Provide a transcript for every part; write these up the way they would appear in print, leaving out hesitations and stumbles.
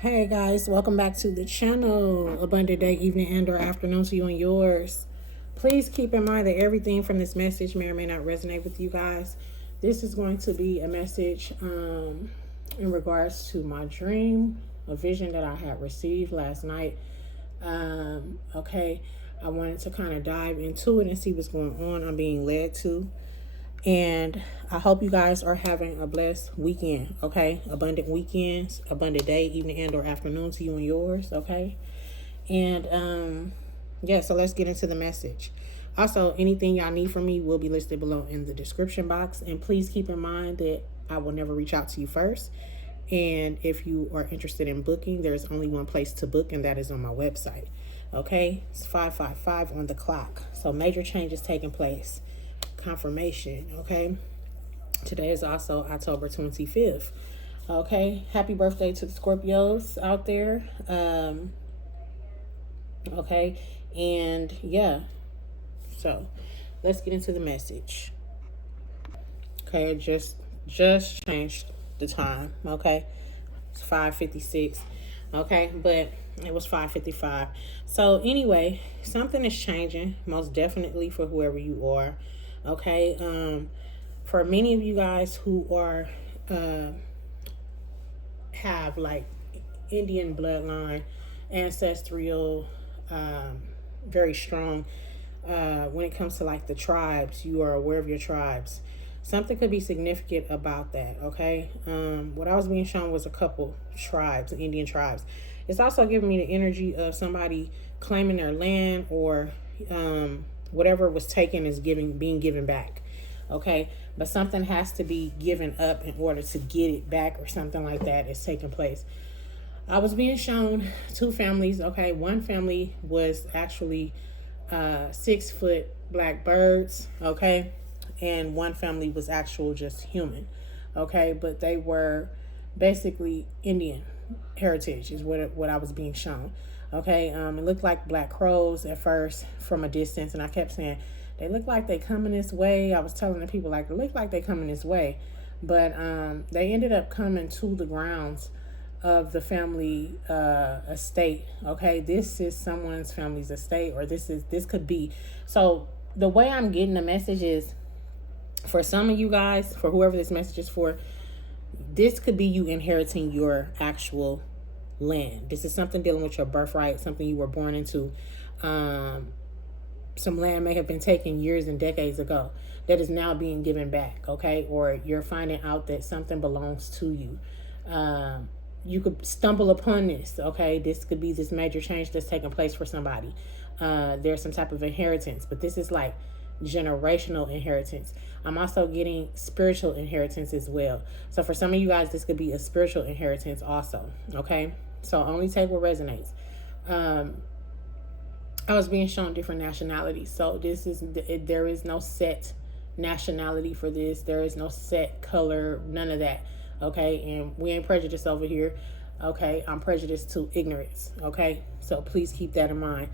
Hey guys, welcome back to the channel. Abundant day, evening, and or afternoon to you and yours. Please keep in mind that everything from this message may or may not resonate with you guys. This is going to be a message in regards to my dream, a vision that I had received last night. Okay, I wanted to kind of dive into it and see what's going on. I'm being led to. And I hope you guys are having a blessed weekend, okay? Abundant weekends, abundant day, evening and or afternoon to you and yours, okay? And yeah, so let's get into the message. Also, anything y'all need from me will be listed below in the description box. And please keep in mind that I will never reach out to you first. And if you are interested in booking, there's only one place to book, and that is on my website. Okay, it's 555 on the clock. So major changes taking place. Confirmation. Okay, today is also October 25th. Okay, happy birthday to the Scorpios out there. Okay, and yeah, so let's get into the message. Okay, I just changed the time. Okay, it's 5:56. Okay, but it was 5:55. So anyway, something is changing, most definitely, for whoever you are. Okay, for many of you guys who are have like Indian bloodline, ancestral, very strong. When it comes to like the tribes, you are aware of your tribes. Something could be significant about that. Okay, what I was being shown was a couple tribes, Indian tribes. It's also giving me the energy of somebody claiming their land, or whatever was taken is being given back. Okay, but something has to be given up in order to get it back, or something like that is taking place. I was being shown two families. Okay, one family was actually 6-foot black birds. Okay, and one family was actual just human. Okay, but they were basically Indian heritage is what I was being shown. Okay, it looked like black crows at first from a distance, and I kept saying, they look like they coming this way. I was telling the people, like, it looked like they coming this way. But they ended up coming to the grounds of the family estate. Okay, this is someone's family's estate, or this could be. So the way I'm getting the message is, for some of you guys, for whoever this message is for, this could be you inheriting your actual land. This is something dealing with your birthright, something you were born into. Some land may have been taken years and decades ago that is now being given back. Okay, or you're finding out that something belongs to you. You could stumble upon this. Okay, this could be this major change that's taking place for somebody. There's some type of inheritance, but this is like generational inheritance. I'm also getting spiritual inheritance as well. So for some of you guys, this could be a spiritual inheritance also. Okay, so only take what resonates. I was being shown different nationalities. So there is no set nationality for this. There is no set color, none of that. Okay, and we ain't prejudiced over here. Okay, I'm prejudiced to ignorance. Okay, so please keep that in mind.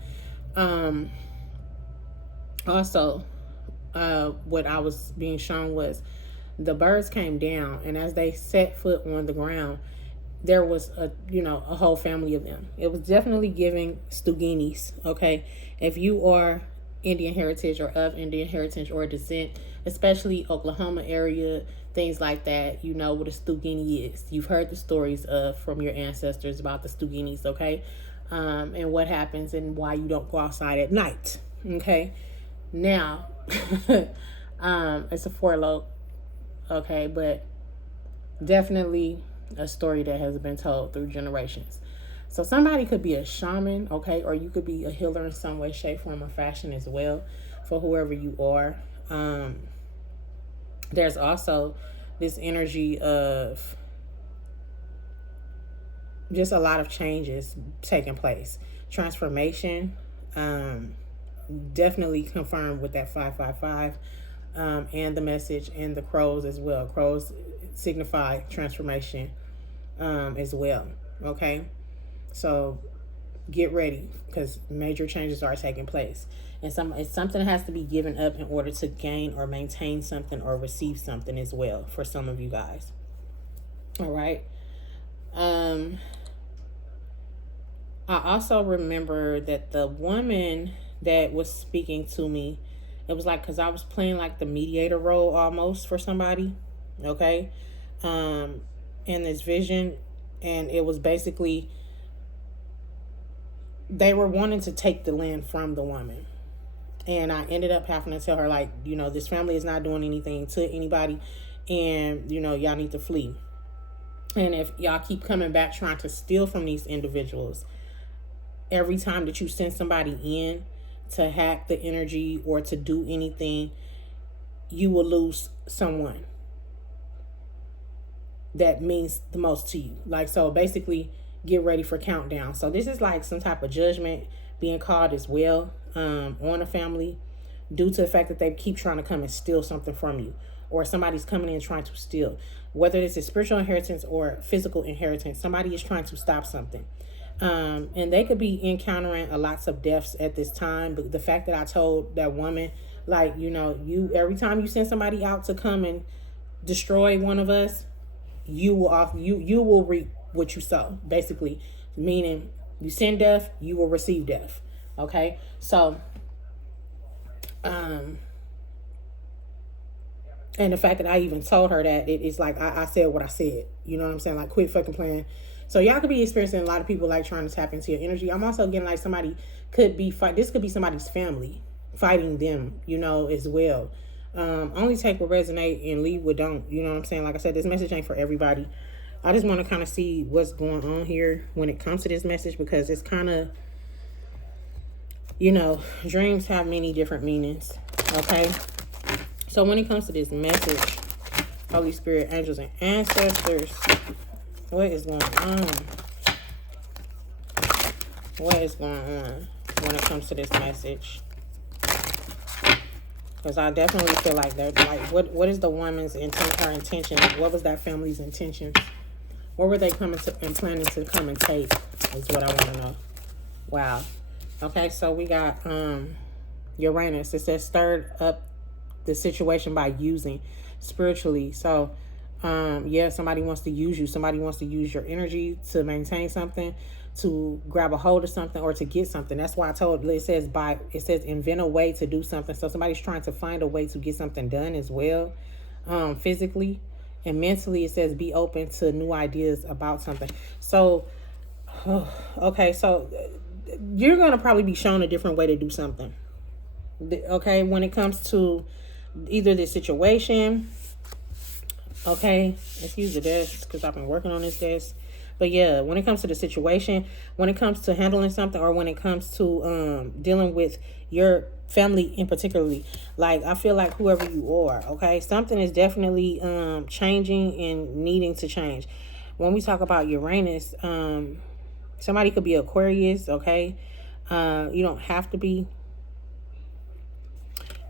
Also, what I was being shown was the birds came down, and as they set foot on the ground, there was a whole family of them. It was definitely giving Stuginis. Okay, if you are Indian heritage or of Indian heritage or descent, especially Oklahoma area, things like that, you know what a Stugini is. You've heard the stories from your ancestors about the Stuginis. Okay, and what happens and why you don't go outside at night. Okay, now it's a forelock. Okay, but definitely a story that has been told through generations. So somebody could be a shaman, okay, or you could be a healer in some way, shape, form, or fashion as well, for whoever you are. There's also this energy of just a lot of changes taking place. Transformation, definitely confirmed with that 555, and the message, and the crows as well. Crows signify transformation as well. Okay, so get ready, because major changes are taking place, and something has to be given up in order to gain or maintain something or receive something as well for some of you guys. All right. I also remember that the woman that was speaking to me, it was like, because I was playing like the mediator role almost for somebody, okay, um, in this vision. And it was basically, they were wanting to take the land from the woman. And I ended up having to tell her, like, this family is not doing anything to anybody. And, y'all need to flee. And if y'all keep coming back trying to steal from these individuals, every time that you send somebody in to hack the energy or to do anything, you will lose someone that means the most to you. Like, so basically, get ready for countdown. So this is like some type of judgment being called as well, on a family, due to the fact that they keep trying to come and steal something from you, or somebody's coming in trying to steal. Whether this is spiritual inheritance or physical inheritance, somebody is trying to stop something. And they could be encountering a lots of deaths at this time. But the fact that I told that woman, like, you every time you send somebody out to come and destroy one of us, you will reap what you sow. Basically, meaning you send death, you will receive death. Okay, so and the fact that I even told her that, it's like I said what I said. You know what I'm saying? Like, quit fucking playing. So y'all could be experiencing a lot of people like trying to tap into your energy. I'm also getting like somebody could be this could be somebody's family fighting them, as well. Only take what resonate and leave what don't. You know what I'm saying? Like I said, this message ain't for everybody. I just want to kind of see what's going on here when it comes to this message, because it's kind of, dreams have many different meanings. Okay. So when it comes to this message, Holy Spirit, angels, and ancestors, what is going on? What is going on when it comes to this message? Because I definitely feel like they're like, what is the woman's intent, her intention? What was that family's intention? What were they coming to and planning to come and take is what I want to know. Wow. Okay, so we got Uranus. It says stirred up the situation by using spiritually. So yeah, somebody wants to use you. Somebody wants to use your energy to maintain something, to grab a hold of something, or to get something. That's why I told it says invent a way to do something. So somebody's trying to find a way to get something done as well, physically and mentally. It says be open to new ideas about something. So okay, so you're gonna probably be shown a different way to do something. Okay, when it comes to either this situation. Okay, excuse the desk because I've been working on this desk. But yeah, when it comes to the situation, when it comes to handling something, or when it comes to dealing with your family in particularly, like I feel like whoever you are, okay, something is definitely changing and needing to change. When we talk about Uranus, somebody could be Aquarius, okay? You don't have to be.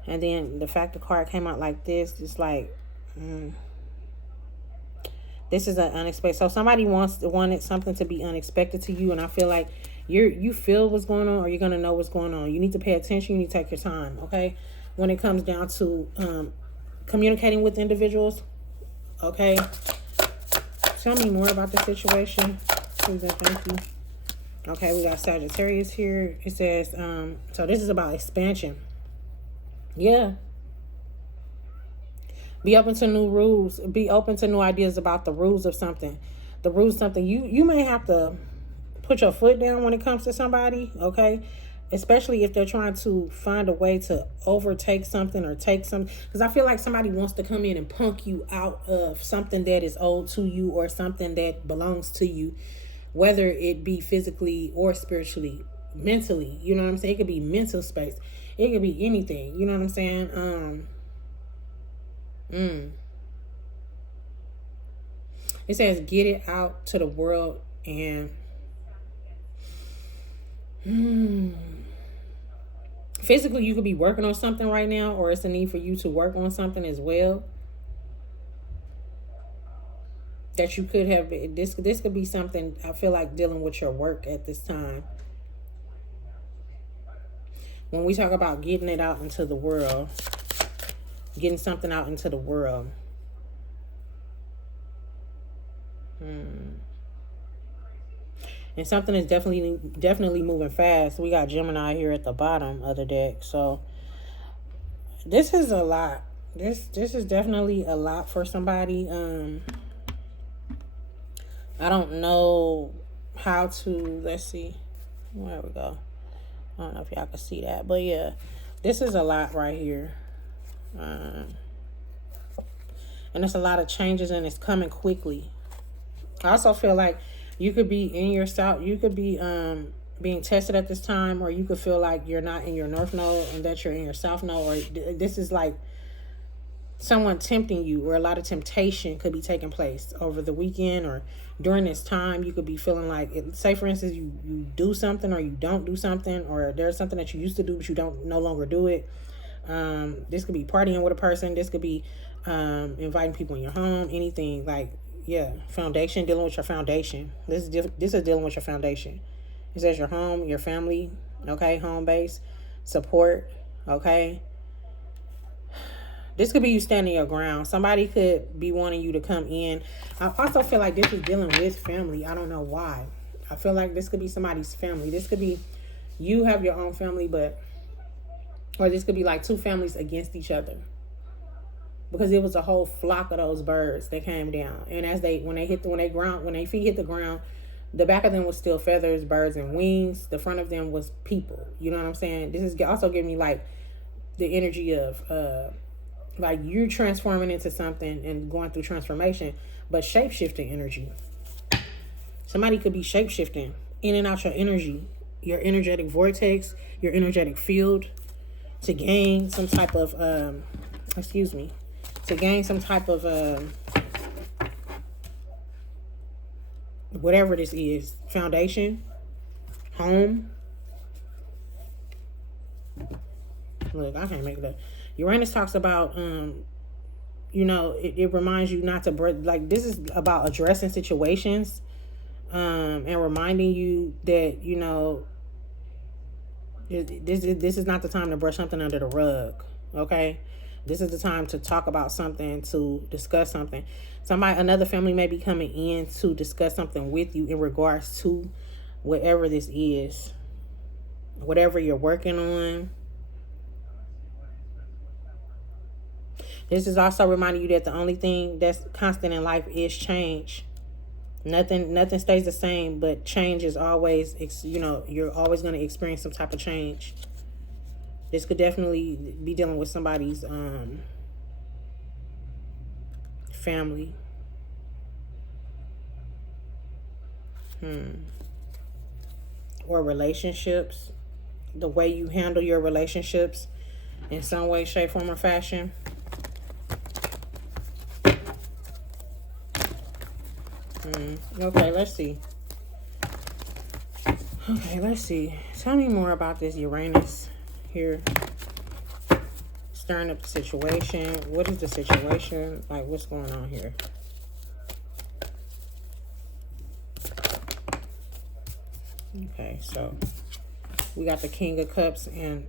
And then the fact the card came out like this, it's like, this is an unexpected. So somebody wanted something to be unexpected to you, and I feel like you feel what's going on, or you're gonna know what's going on. You need to pay attention. You need to take your time, okay? When it comes down to communicating with individuals, okay? Tell me more about the situation, please and thank you. Okay, we got Sagittarius here. It says, so this is about expansion. Yeah. Be open to new rules. Be open to new ideas about the rules of something. The rules of something. You may have to put your foot down when it comes to somebody, okay? Especially if they're trying to find a way to overtake something or take something. Because I feel like somebody wants to come in and punk you out of something that is owed to you, or something that belongs to you, whether it be physically or spiritually, mentally. You know what I'm saying? It could be mental space. It could be anything. You know what I'm saying? It says get it out to the world, and physically you could be working on something right now, or it's a need for you to work on something as well that you could have. This could be something, I feel like, dealing with your work at this time. When we talk about getting it out into the world, getting something out into the world. And something is definitely moving fast. We got Gemini here at the bottom of the deck. So this is a lot. This is definitely a lot for somebody. I don't know how to, let's see. There we go. I don't know if y'all can see that, but yeah, this is a lot right here. And it's a lot of changes, and it's coming quickly. I also feel like you could be in your south, you could be being tested at this time, or you could feel like you're not in your north node and that you're in your south node, or this is like someone tempting you, or a lot of temptation could be taking place over the weekend or during this time. You could be feeling like, say for instance, you do something or you don't do something, or there's something that you used to do but you don't no longer do it. This could be partying with a person. This could be inviting people in your home, anything. Like, yeah, foundation, dealing with your foundation. This is dealing with your foundation. It says your home, your family, okay, home base, support, okay. This could be you standing your ground. Somebody could be wanting you to come in. I also feel like this is dealing with family. I don't know why. I feel like this could be somebody's family. This could be you have your own family, or this could be like two families against each other. Because it was a whole flock of those birds that came down. And as when their feet hit the ground, the back of them was still feathers, birds, and wings. The front of them was people. You know what I'm saying? This is also giving me like the energy of like you're transforming into something and going through transformation, but shape-shifting energy. Somebody could be shape-shifting in and out your energy, your energetic vortex, your energetic field, to gain some type of whatever this is, foundation, home. Look, I can't make it up. Uranus talks about, it reminds you not to, like, this is about addressing situations, and reminding you that, this is not the time to brush something under the rug, okay? This is the time to talk about something, to discuss something. Another family may be coming in to discuss something with you in regards to whatever this is, whatever you're working on. This is also reminding you that the only thing that's constant in life is change. Nothing stays the same, but change is always, you're always going to experience some type of change. This could definitely be dealing with somebody's family. Or relationships. The way you handle your relationships in some way, shape, form, or fashion. Okay, let's see. Tell me more about this Uranus here. Stirring up the situation. What is the situation? Like, what's going on here? Okay, so we got the King of Cups and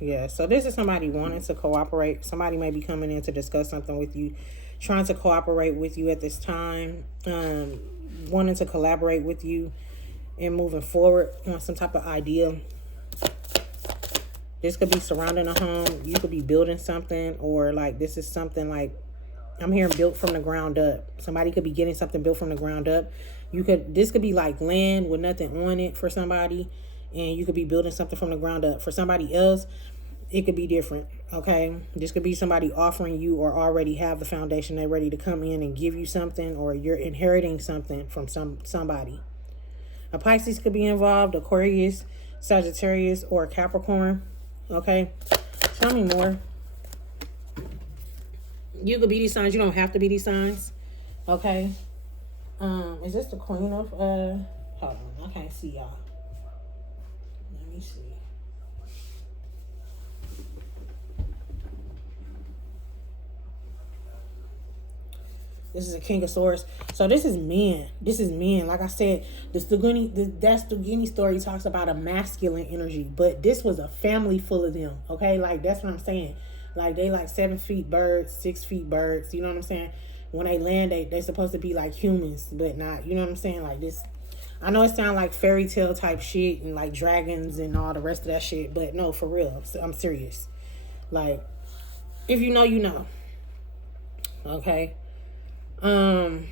yeah, so this is somebody wanting to cooperate. Somebody may be coming in to discuss something with you, trying to cooperate with you at this time, wanting to collaborate with you and moving forward on some type of idea. This could be surrounding a home. You could be building something, or like this is something like, I'm hearing built from the ground up. Somebody could be getting something built from the ground up. This could be like land with nothing on it for somebody, and you could be building something from the ground up. For somebody else, it could be different, okay? This could be somebody offering you, or already have the foundation. They're ready to come in and give you something, or you're inheriting something from somebody. A Pisces could be involved, Aquarius, Sagittarius, or Capricorn, okay? Tell me more. You could be these signs. You don't have to be these signs, okay? Is this the Queen of, hold on, I can't see y'all. Let me see. This is a King of Swords. So this is men. Like I said, that Stugini story talks about a masculine energy, but this was a family full of them, okay? Like, that's what I'm saying. Like, they like 7 feet birds, 6 feet birds, you know what I'm saying? When they land, they supposed to be like humans, but not, you know what I'm saying? Like this, I know it sounds like fairy tale type shit and like dragons and all the rest of that shit, but no, for real, I'm serious. Like, if you know, you know. Okay. You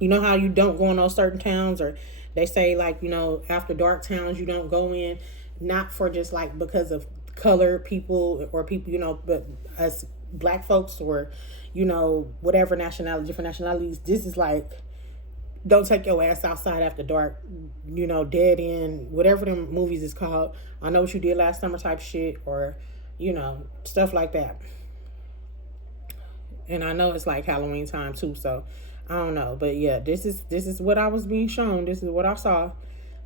know how you don't go in those certain towns, or they say like, you know, after dark towns you don't go in, not for just like because of color people or people, you know, but as black folks or, you know, whatever nationality, different nationalities. This is like, don't take your ass outside after dark, you know, dead end, whatever them movies is called. I Know What You Did Last Summer type shit, or, you know, stuff like that. And I know it's like Halloween time too, so I don't know. But yeah, this is what I was being shown. This is what I saw.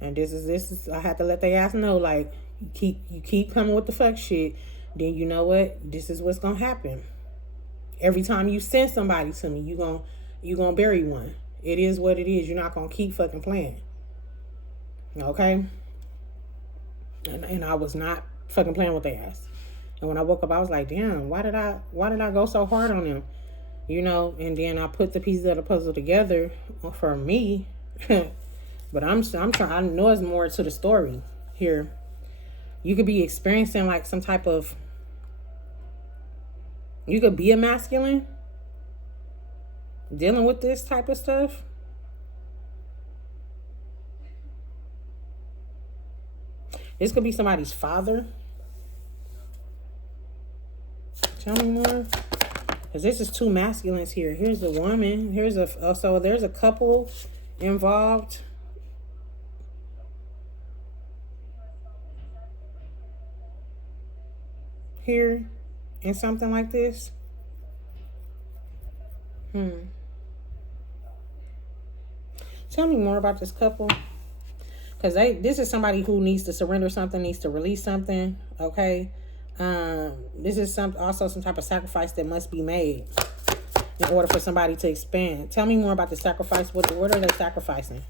And this is I had to let their ass know, like, you keep coming with the fuck shit, then you know what? This is what's gonna happen. Every time you send somebody to me, you gonna bury one. It is what it is. You're not gonna keep fucking playing. Okay? And I was not fucking playing with their ass. And when I woke up, I was like, damn, why did I go so hard on them? You know, and then I put the pieces of the puzzle together for me. But I'm trying, I know it's more to the story here. You could be experiencing like some type of, you could be a masculine dealing with this type of stuff. This could be somebody's father. Tell me more. Because this is two masculines here. Here's a woman. So there's a couple involved. Here in something like this. Tell me more about this couple. Because this is somebody who needs to surrender something, needs to release something. Okay. This is also some type of sacrifice that must be made in order for somebody to expand. Tell me more about the sacrifice. What are they sacrificing?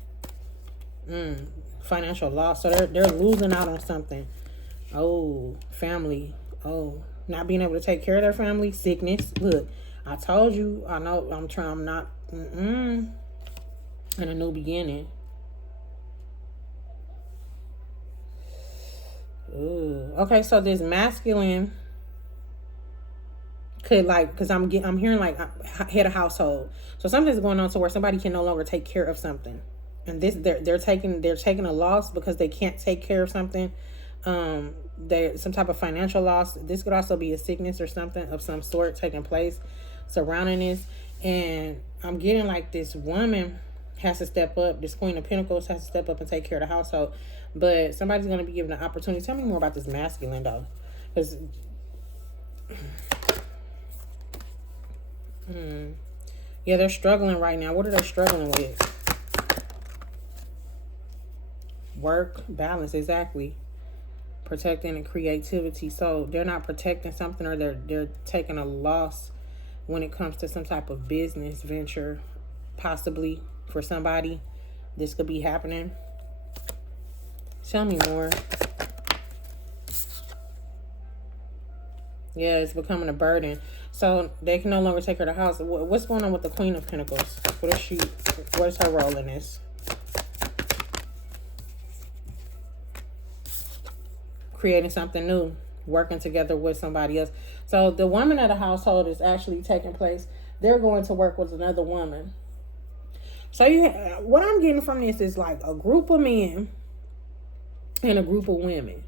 Financial loss. So they're losing out on something. Oh, family. Oh, not being able to take care of their family. Sickness. Look, I told you. I know. I'm not. In a new beginning. Ooh. Okay, so this masculine could like, because I'm hearing like head of household. So something's going on to where somebody can no longer take care of something, and this they're taking a loss because they can't take care of something. There's some type of financial loss. This could also be a sickness or something of some sort taking place surrounding this. And I'm getting like this woman has to step up. This Queen of Pentacles has to step up and take care of the household. But somebody's going to be given an opportunity. Tell me more about this masculine, though. Because, yeah, they're struggling right now. What are they struggling with? Work, balance, exactly. Protecting and creativity. So they're not protecting something, or they're taking a loss when it comes to some type of business venture, possibly for somebody. This could be happening. Tell me more. Yeah, it's becoming a burden. So they can no longer take her to the house. What's going on with the Queen of Pentacles? What is her role in this? Creating something new. Working together with somebody else. So the woman of the household is actually taking place. They're going to work with another woman. So what I'm getting from this is like a group of men and a group of women.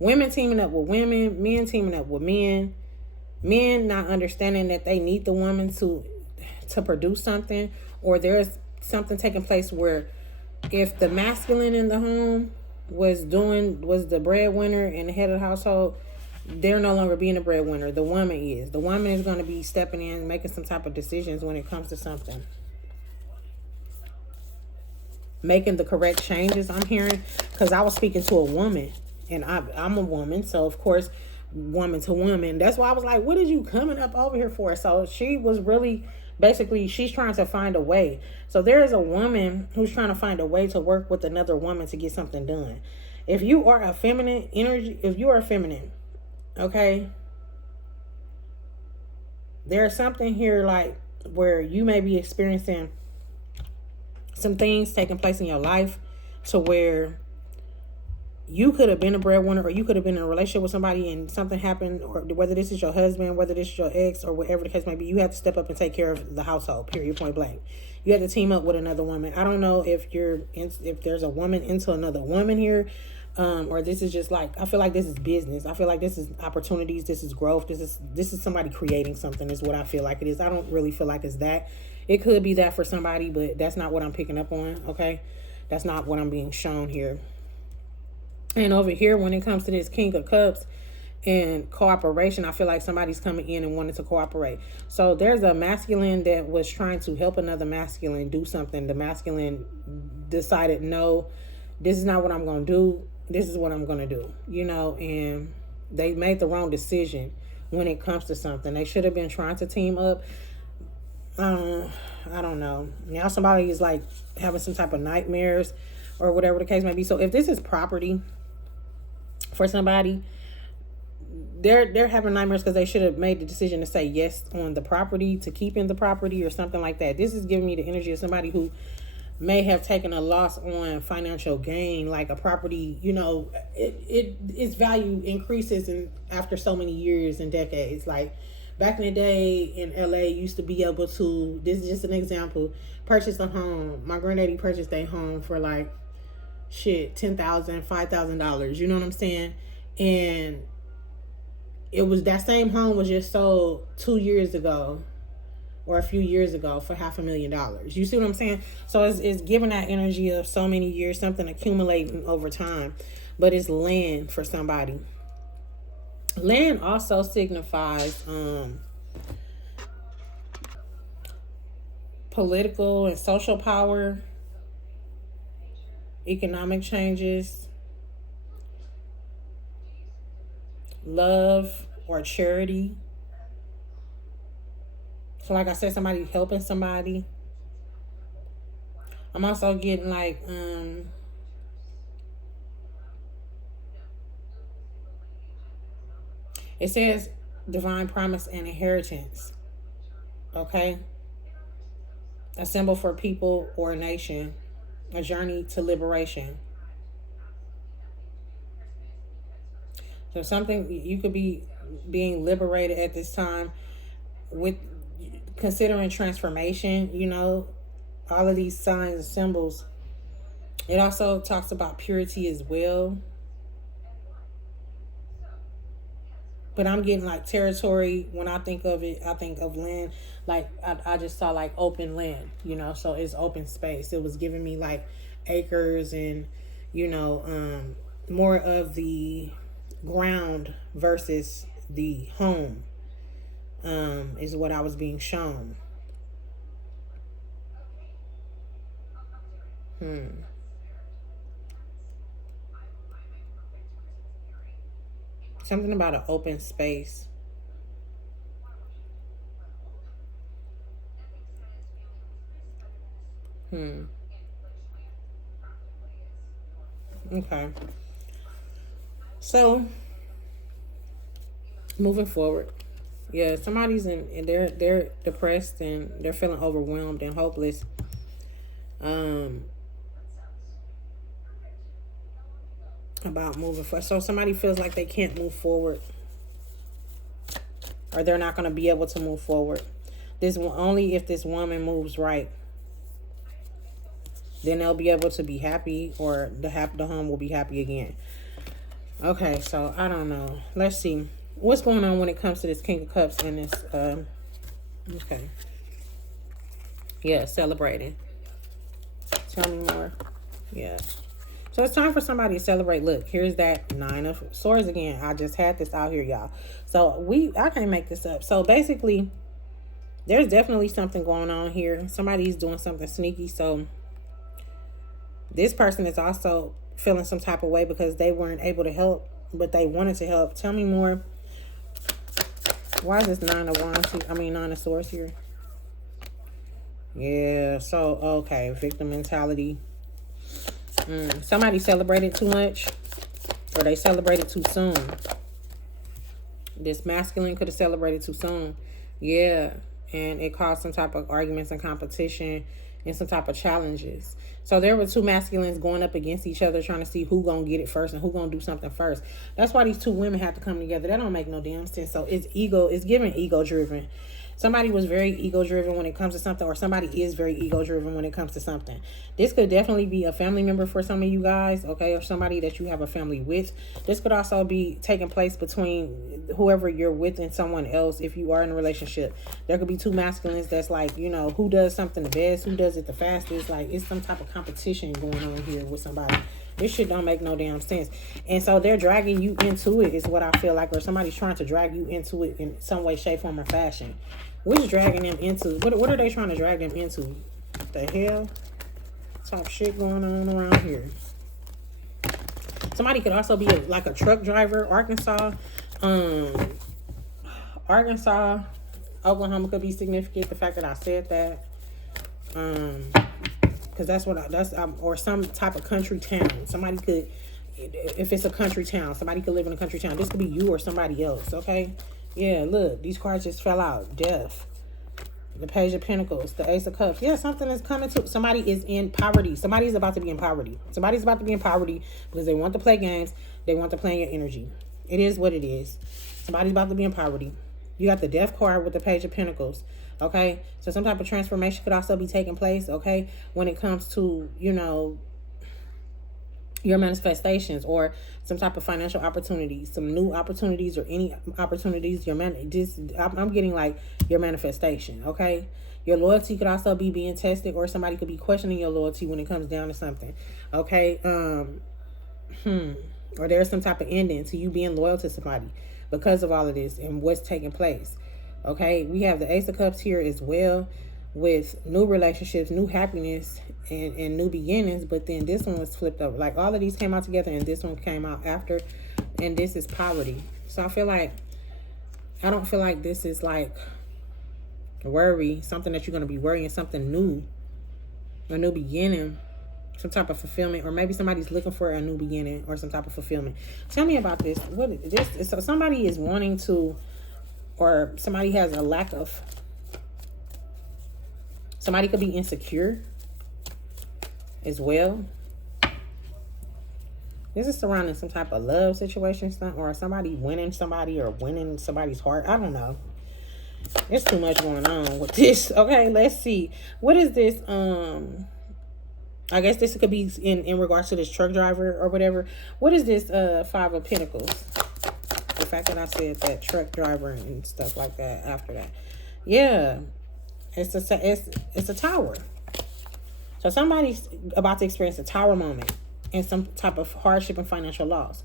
Women teaming up with women, men teaming up with men. Men not understanding that they need the woman to produce something, or there's something taking place where if the masculine in the home was the breadwinner and the head of the household, they're no longer being a breadwinner. The woman is. The woman is going to be stepping in, making some type of decisions when it comes to something. Making the correct changes, I'm hearing, because I was speaking to a woman, and I'm a woman, so of course, woman to woman. That's why I was like, what are you coming up over here for? So she was really, basically, she's trying to find a way. So there is a woman who's trying to find a way to work with another woman to get something done. If you are a feminine energy, okay, there's something here like where you may be experiencing some things taking place in your life to where you could have been a breadwinner, or you could have been in a relationship with somebody and something happened, or whether this is your husband, whether this is your ex, or whatever the case may be, you have to step up and take care of the household, period, point blank. You have to team up with another woman. I don't know if if there's a woman into another woman here, or this is just like, I feel like this is business. I feel like this is opportunities, this is growth, this is somebody creating something, is what I feel like it is. I don't really feel like it's that. It could be that for somebody, but that's not what I'm picking up on, okay? That's not what I'm being shown here. And over here, when it comes to this King of Cups and cooperation, I feel like somebody's coming in and wanted to cooperate. So there's a masculine that was trying to help another masculine do something. The masculine decided, no, this is not what I'm going to do. This is what I'm going to do, you know, and they made the wrong decision when it comes to something. They should have been trying to team up. I don't know. Now somebody is like having some type of nightmares or whatever the case may be. So if this is property for somebody, they're having nightmares because they should have made the decision to say yes on the property, to keeping the property or something like that. This is giving me the energy of somebody who may have taken a loss on financial gain, like a property, you know, its value increases after so many years and decades. Like back in the day in LA, used to be able to, this is just an example, purchase a home. My granddaddy purchased a home for like $10,000, $5,000, you know what I'm saying? And it was, that same home was just sold 2 years ago or a few years ago for $500,000. You see what I'm saying? So it's giving that energy of so many years, something accumulating over time. But it's land for somebody. Land also signifies political and social power, economic changes, love or charity. So like I said, somebody helping somebody. I'm also getting like it says divine promise and inheritance. Okay? A symbol for people or a nation. A journey to liberation. So something, you could be being liberated at this time with considering transformation, you know, all of these signs and symbols. It also talks about purity as well. But I'm getting like territory. When I think of it, I think of land. Like I just saw like open land, you know, so it's open space. It was giving me like acres and, you know, more of the ground versus the home, is what I was being shown. Something about an open space. Okay. So moving forward, yeah, somebody's and they're depressed and they're feeling overwhelmed and hopeless. About moving forward. So somebody feels like they can't move forward, or they're not going to be able to move forward. This only if this woman moves right, then they'll be able to be happy, or the home will be happy again. Okay, so I don't know. Let's see what's going on when it comes to this King of Cups and this. Okay. Yeah, celebrating. Tell me more. Yeah. So it's time for somebody to celebrate. Look, here's that 9 of Swords again. I just had this out here, y'all. So I can't make this up. So basically, there's definitely something going on here. Somebody's doing something sneaky. So this person is also feeling some type of way because they weren't able to help, but they wanted to help. Tell me more. Why is this 9 of Wands? 9 of Swords here. Yeah. So okay, victim mentality. Somebody celebrated too much, or they celebrated too soon. This masculine could have celebrated too soon. Yeah. And it caused some type of arguments and competition and some type of challenges. So there were two masculines going up against each other, trying to see who gonna get it first and who gonna do something first. That's why these two women have to come together. That don't make no damn sense. So it's ego. It's giving ego driven. Somebody was very ego driven when it comes to something, or somebody is very ego driven when it comes to something. This could definitely be a family member for some of you guys, okay, or somebody that you have a family with. This could also be taking place between whoever you're with and someone else. If you are in a relationship, there could be two masculines that's like, you know, who does something the best, who does it the fastest. Like, it's some type of competition going on here with somebody. This shit don't make no damn sense. And so they're dragging you into it, is what I feel like, or somebody's trying to drag you into it in some way, shape, form, or fashion. What's dragging them into? What are they trying to drag them into? The hell? Type shit going on around here. Somebody could also be like a truck driver. Arkansas, Oklahoma could be significant. The fact that I said that, because that's what or some type of country town. Somebody could, if it's a country town, somebody could live in a country town. This could be you or somebody else. Okay. Yeah, look, these cards just fell out. Death. The Page of Pentacles. The Ace of Cups. Yeah, something is coming to... Somebody is in poverty. Somebody's about to be in poverty. Somebody's about to be in poverty because they want to play games. They want to play in your energy. It is what it is. Somebody's about to be in poverty. You got the Death card with the Page of Pentacles. Okay? So some type of transformation could also be taking place, okay? When it comes to, you know, your manifestations or some type of financial opportunities, some new opportunities or any opportunities. I'm getting like your manifestation, okay? Your loyalty could also be being tested, or somebody could be questioning your loyalty when it comes down to something, okay? Or there's some type of ending to you being loyal to somebody because of all of this and what's taking place, okay? We have the Ace of Cups here as well, with new relationships, new happiness, and new beginnings. But then this one was flipped over. Like, all of these came out together and this one came out after, and this is poverty. So I don't feel like this is like worry, something that you're going to be worrying, something new, a new beginning, some type of fulfillment, or maybe somebody's looking for a new beginning or some type of fulfillment. Tell me about this. So somebody is wanting to, or somebody has a lack of, somebody could be insecure as well. This is surrounding some type of love situation, or somebody winning somebody or winning somebody's heart. I don't know. There's too much going on with this. Okay, let's see. What is this? I guess this could be in regards to this truck driver or whatever. What is this Five of Pentacles? The fact that I said that truck driver and stuff like that after that. Yeah. It's a tower. So somebody's about to experience a tower moment and some type of hardship and financial loss.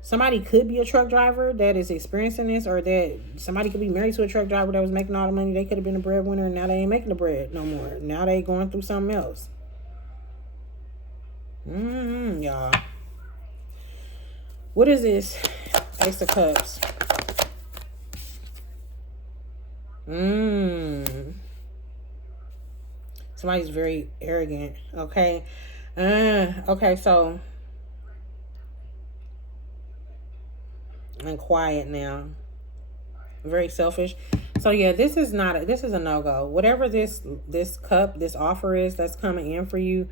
Somebody could be a truck driver that is experiencing this, or that somebody could be married to a truck driver that was making all the money. They could have been a breadwinner, and now they ain't making the bread no more. Now they going through something else. Y'all. What is this? Ace of Cups. Somebody's very arrogant, okay? Okay, so I'm quiet now. Very selfish. So yeah, this is a no-go. Whatever this offer is that's coming in for you,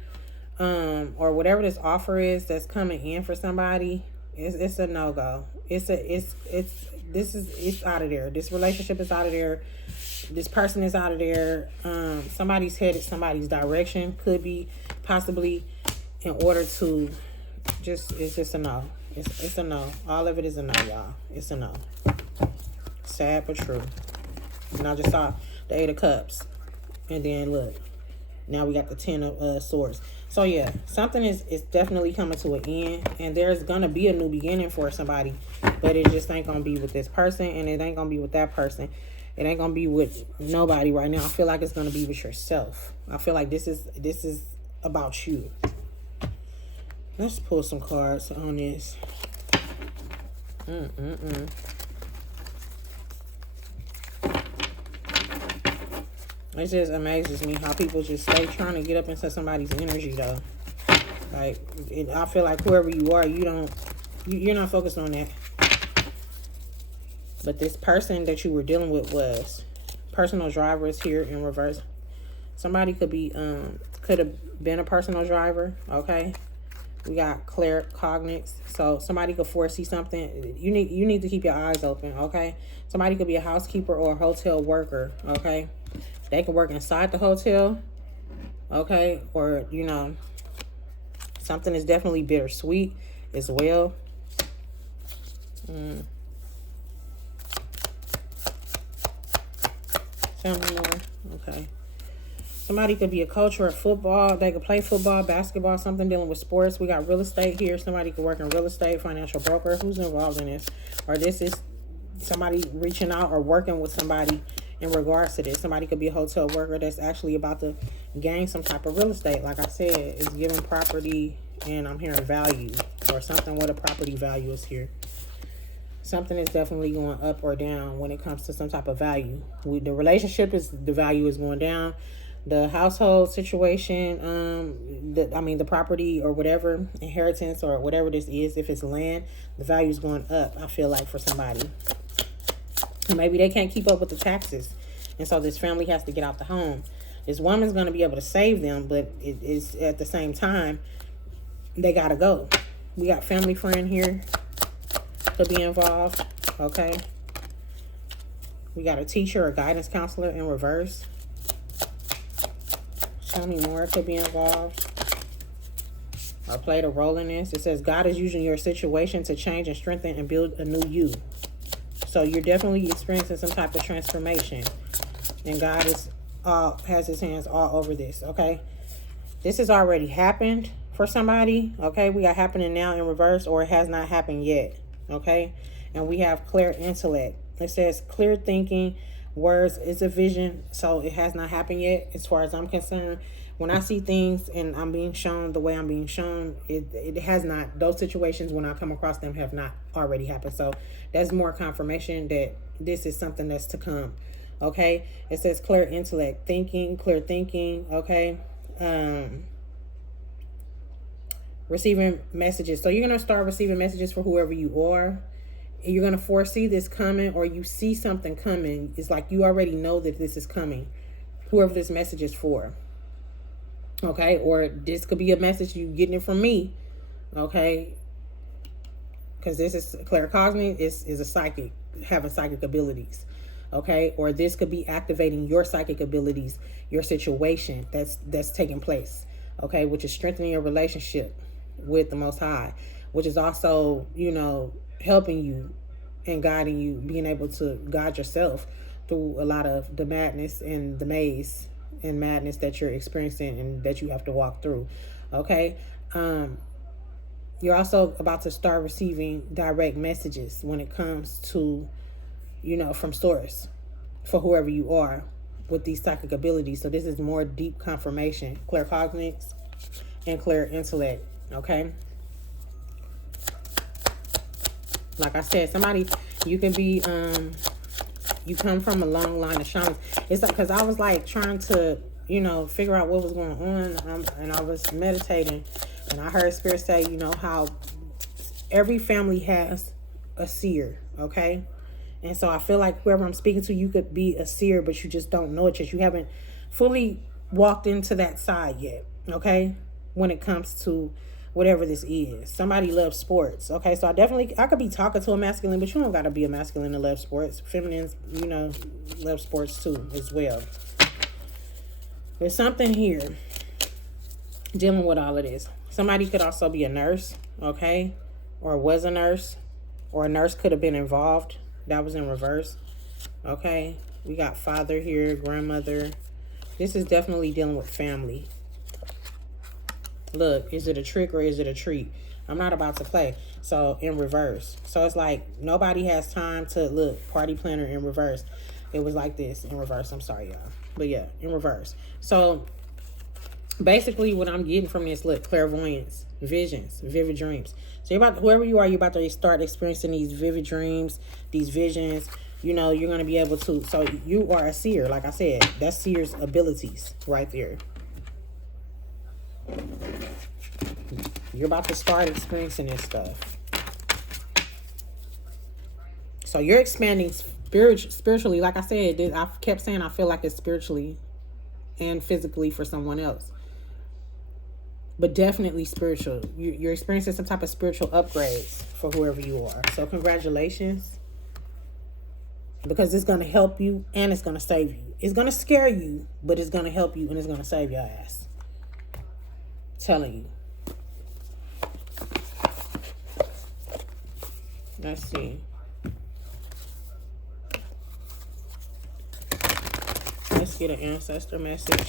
or whatever this offer is that's coming in for somebody, it's a no-go. It's out of there. This relationship is out of there. This person is out of there. Somebody's headed somebody's direction. Could be possibly in order to it's just a no. It's a no. All of it is a no, y'all. It's a no. Sad but true. And I just saw the Eight of Cups. And then look. Now we got the Ten of Swords. So yeah, something is definitely coming to an end. And there's going to be a new beginning for somebody. But it just ain't going to be with this person. And it ain't going to be with that person. It ain't going to be with nobody right now. I feel like it's going to be with yourself. I feel like this is about you. Let's pull some cards on this. It just amazes me how people just stay trying to get up into somebody's energy, though. Like, I feel like whoever you are, you're not focused on that. But this person that you were dealing with was personal drivers here in reverse. Somebody could have been a personal driver, okay? We got claircognizance. So somebody could foresee something. You need to keep your eyes open, okay? Somebody could be a housekeeper or a hotel worker, okay? They could work inside the hotel, okay? Or, you know, something is definitely bittersweet as well. Tell me more. Okay. Somebody could be a coach or a football. They could play football, basketball, something dealing with sports. We got real estate here. Somebody could work in real estate, financial broker. Who's involved in this? Or this is somebody reaching out or working with somebody in regards to this. Somebody could be a hotel worker that's actually about to gain some type of real estate. Like I said, it's giving property, and I'm hearing value or something with a property value is here. Something is definitely going up or down when it comes to some type of value. The relationship is, the value is going down. The household situation, the property or whatever, inheritance or whatever this is, if it's land, the value is going up, I feel like, for somebody. Maybe they can't keep up with the taxes, and so this family has to get out the home. This woman's going to be able to save them, but it is at the same time, they got to go. We got family friend here could be involved, okay? We got a teacher or guidance counselor in reverse. Tell me more could be involved or played a role in this. It says God is using your situation to change and strengthen and build a new you. So you're definitely experiencing some type of transformation, and God has his hands all over this, okay? This has already happened for somebody, okay? We got happening now in reverse, or it has not happened yet, okay? And we have clear intellect. It says clear thinking, words is a vision, so it has not happened yet as far as I'm concerned. When I see things and I'm being shown the way I'm being shown, it has not, those situations when I come across them have not already happened. So that's more confirmation that this is something that's to come, okay? It says clear intellect, clear thinking, okay? Receiving messages. So you're going to start receiving messages for whoever you are. You're going to foresee this coming, or you see something coming. It's like you already know that this is coming, whoever this message is for, okay? Or this could be a message you getting it from me, okay? Because this is claircognizant, is a psychic, having psychic abilities, okay? Or this could be activating your psychic abilities, your situation that's taking place, okay? Which is strengthening your relationship with the Most High, which is also, you know, helping you and guiding you, being able to guide yourself through a lot of the madness and the maze and madness that you're experiencing and that you have to walk through, okay? You're also about to start receiving direct messages when it comes to, you know, from source for whoever you are with these psychic abilities. So this is more deep confirmation, claircognizance and clear intellect, okay? Like I said, somebody, you can be, you come from a long line of shamans. It's like, because I was like trying to, you know, figure out what was going on. And I was meditating, and I heard Spirit say, you know, how every family has a seer, okay? And so I feel like whoever I'm speaking to, you could be a seer, but you just don't know it yet. You haven't fully walked into that side yet, okay? When it comes to whatever this is. Somebody loves sports, okay? So I could be talking to a masculine, but you don't got to be a masculine to love sports. Feminines, you know, love sports too as well. There's something here dealing with all of this. Somebody could also be a nurse, okay? Or was a nurse, or a nurse could have been involved. That was in reverse, okay? We got father here, grandmother. This is definitely dealing with family. Look, is it a trick or is it a treat? I'm not about to play. So in reverse. So it's like nobody has time to look. Party planner in reverse. It was like this in reverse. I'm sorry, y'all. But yeah, in reverse. So basically what I'm getting from this, look, clairvoyance, visions, vivid dreams. So you're about, whoever you are, you're about to start experiencing these vivid dreams, these visions. You know, you're going to be able to. So you are a seer. Like I said, that's seer's abilities right there. You're about to start experiencing this stuff. So you're expanding spiritually. Like I said, I kept saying I feel like it's spiritually and physically for someone else. But definitely spiritual. You're experiencing some type of spiritual upgrades for whoever you are. So congratulations. Because it's going to help you and it's going to save you. It's going to scare you, but it's going to help you and it's going to save your ass. Telling you. Let's see. Let's get an ancestor message.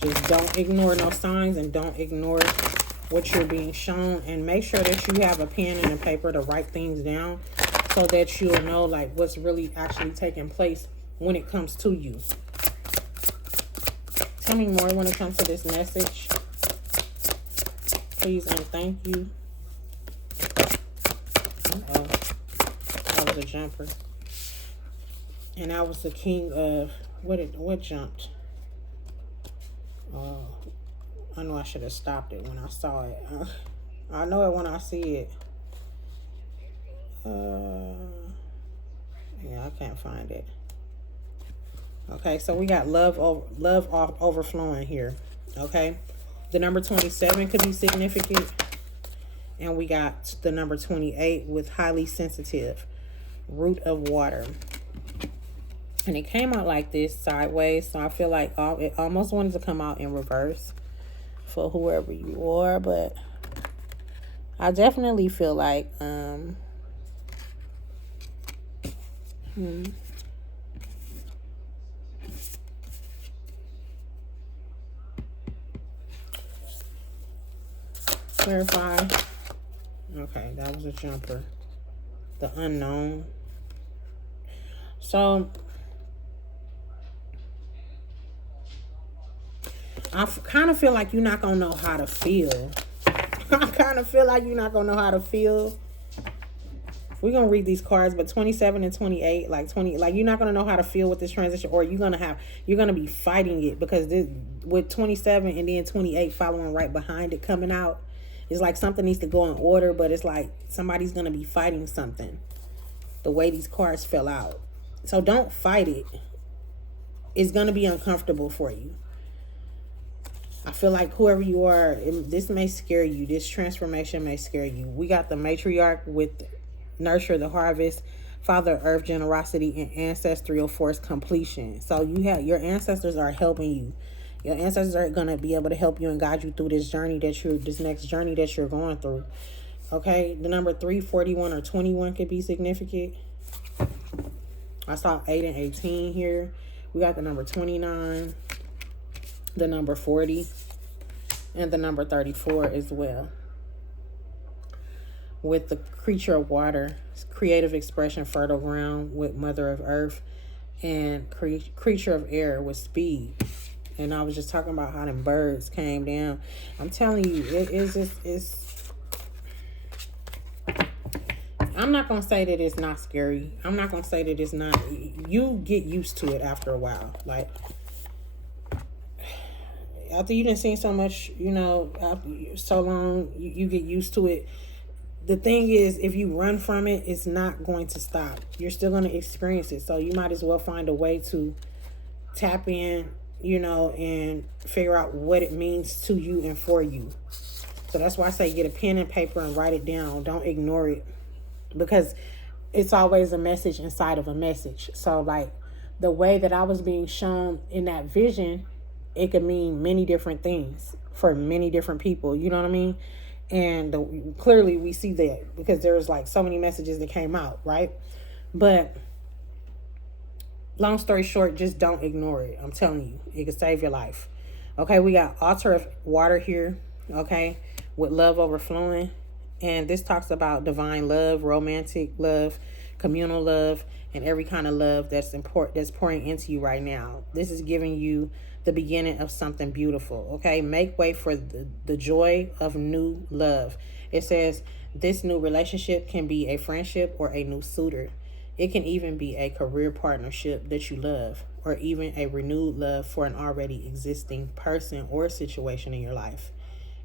Just don't ignore no signs and don't ignore what you're being shown. And make sure that you have a pen and a paper to write things down so that you'll know like what's really actually taking place when it comes to you. Tell me more when it comes to this message. Please and thank you. Uh-oh. That was a jumper. And that was the king of... What jumped? Oh, I know I should have stopped it when I saw it. I know it when I see it. Yeah, I can't find it. Okay, so we got love overflowing here. Okay, the number 27 could be significant, and we got the number 28 with highly sensitive, root of water. And it came out like this sideways, so I feel like it almost wanted to come out in reverse for whoever you are, but I definitely feel like clarify. Okay, that was a jumper. The unknown. So I kind of feel like you're not going to know how to feel. I kind of feel like you're not going to know how to feel. We're going to read these cards, but 27 and 28, like you're not going to know how to feel with this transition, or you're going to be fighting it, because with 27 and then 28 following right behind it coming out, it's like something needs to go in order, but it's like somebody's going to be fighting something the way these cards fell out. So don't fight it. It's going to be uncomfortable for you. I feel like whoever you are, this may scare you. This transformation may scare you. We got the matriarch with nurture the harvest, father earth, generosity, and ancestral force completion. So your ancestors are helping you. Your ancestors are going to be able to help you and guide you through this next journey that you're going through. Okay, the number 3, 41, or 21 could be significant. I saw 8 and 18 here. We got the number 29, the number 40, and the number 34 as well. With the creature of water, creative expression, fertile ground with mother of earth, and creature of air with speed. And I was just talking about how them birds came down. I'm telling you, it's I'm not going to say that it's not scary. I'm not going to say that it's not. You get used to it after a while. Like, after you done seen so much, after so long, you get used to it. The thing is, if you run from it, it's not going to stop. You're still going to experience it. So you might as well find a way to tap in, and figure out what it means to you and for you. So that's why I say get a pen and paper and write it down. Don't ignore it, because it's always a message inside of a message. So like the way that I was being shown in that vision, it could mean many different things for many different people. You know what I mean? And clearly we see that because there's like so many messages that came out, right? But long story short, just don't ignore it. I'm telling you, it could save your life. Okay, we got altar of water here, okay, with love overflowing. And this talks about divine love, romantic love, communal love, and every kind of love that's pouring into you right now. This is giving you the beginning of something beautiful, okay? Make way for the joy of new love. It says this new relationship can be a friendship or a new suitor. It can even be a career partnership that you love, or even a renewed love for an already existing person or situation in your life.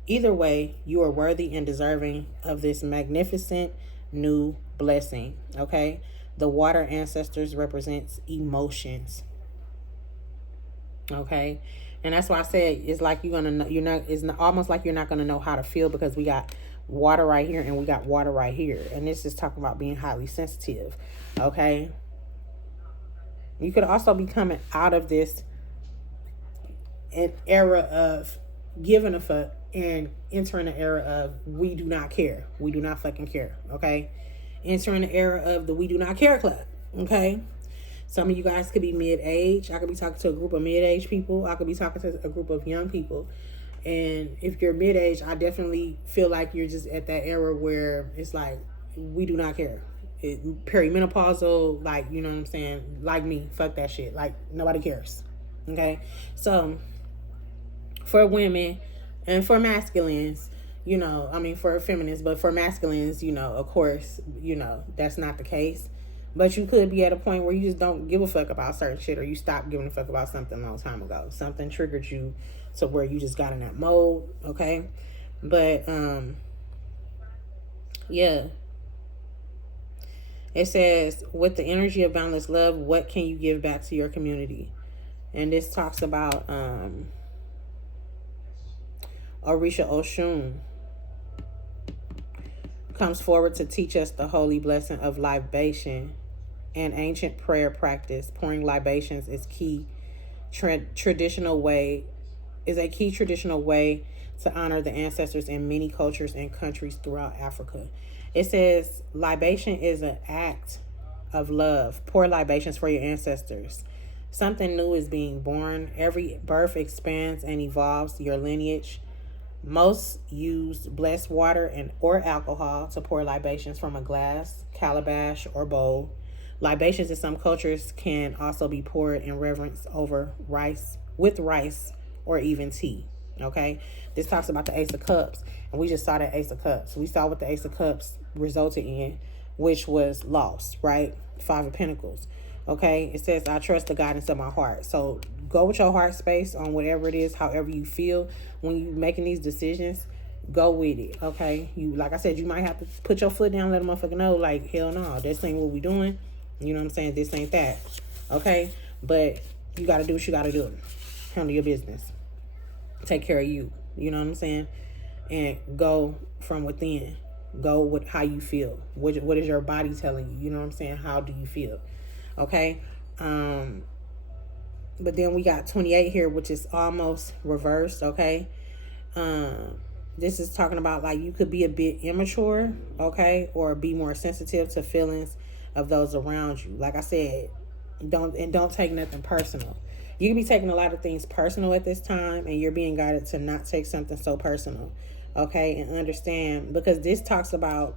Either way, you are worthy and deserving of this magnificent new blessing. Okay, the water ancestors represents emotions. Okay, and that's why I said it's like you're gonna know, it's almost like you're not gonna know how to feel, because we got water right here and we got water right here, and this is talking about being highly sensitive. Okay, you could also be coming out of this an era of giving a fuck and entering an era of we do not care. We do not fucking care. Okay, entering the era of the we do not care club. Okay, some of you guys could be mid-age. I could be talking to a group of mid-age people. I could be talking to a group of young people. And if you're mid-age, I definitely feel like you're just at that era where it's like, we do not care. Perimenopausal, like, you know what I'm saying? Like me, fuck that shit. Like, nobody cares. Okay? So, for women and for masculines, you know, I mean, for feminists, but for masculines, you know, of course, you know, that's not the case. But you could be at a point where you just don't give a fuck about certain shit, or you stopped giving a fuck about something a long time ago. Something triggered you to where you just got in that mode, okay? But, yeah. It says, with the energy of boundless love, what can you give back to your community? And this talks about Orisha Oshun comes forward to teach us the holy blessing of libation. An ancient prayer practice. Pouring libations is key traditional way to honor the ancestors in many cultures and countries throughout Africa. It says libation is an act of love. Pour libations for your ancestors. Something new is being born. Every birth expands and evolves your lineage. Most use blessed water or alcohol to pour libations from a glass, calabash, or bowl. Libations in some cultures can also be poured in reverence over rice, or even tea. Okay, this talks about the Ace of Cups, and we just saw that Ace of Cups. We saw what the Ace of Cups resulted in, which was loss, right? Five of Pentacles. Okay, it says, I trust the guidance of my heart. So go with your heart space on whatever it is, however you feel when you're making these decisions. Go with it, okay? You, like I said, you might have to put your foot down, let a motherfucker know, like, hell no, this ain't what we doing. You know what I'm saying? This ain't that. Okay? But you got to do what you got to do. Handle your business. Take care of you. You know what I'm saying? And go from within. Go with how you feel. What is your body telling you? You know what I'm saying? How do you feel? Okay? But then we got 28 here, which is almost reversed. Okay? This is talking about, like, you could be a bit immature. Okay? Or be more sensitive to feelings of those around you. Like I said, don't take nothing personal. You can be taking a lot of things personal at this time, and you're being guided to not take something so personal. Okay, and understand, because this talks about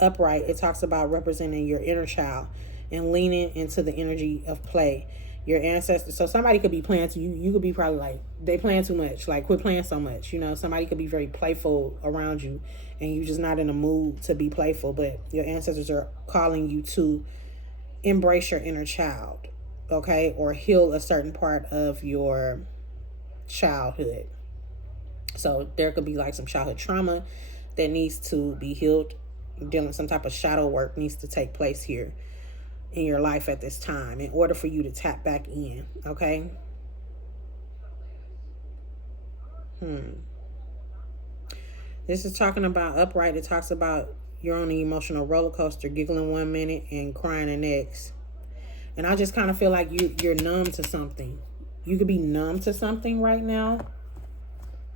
upright. It talks about representing your inner child and leaning into the energy of play. Your ancestors. So somebody could be playing to you. You could be probably like, they playing too much. Like, quit playing so much. You know, somebody could be very playful around you, and you're just not in a mood to be playful. But your ancestors are calling you to embrace your inner child, okay, or heal a certain part of your childhood. So there could be like some childhood trauma that needs to be healed. Some type of shadow work needs to take place here in your life at this time in order for you to tap back in, okay? This is talking about upright. It talks about you're on an emotional roller coaster, giggling 1 minute and crying the next. And I just kind of feel like you're numb to something. You could be numb to something right now.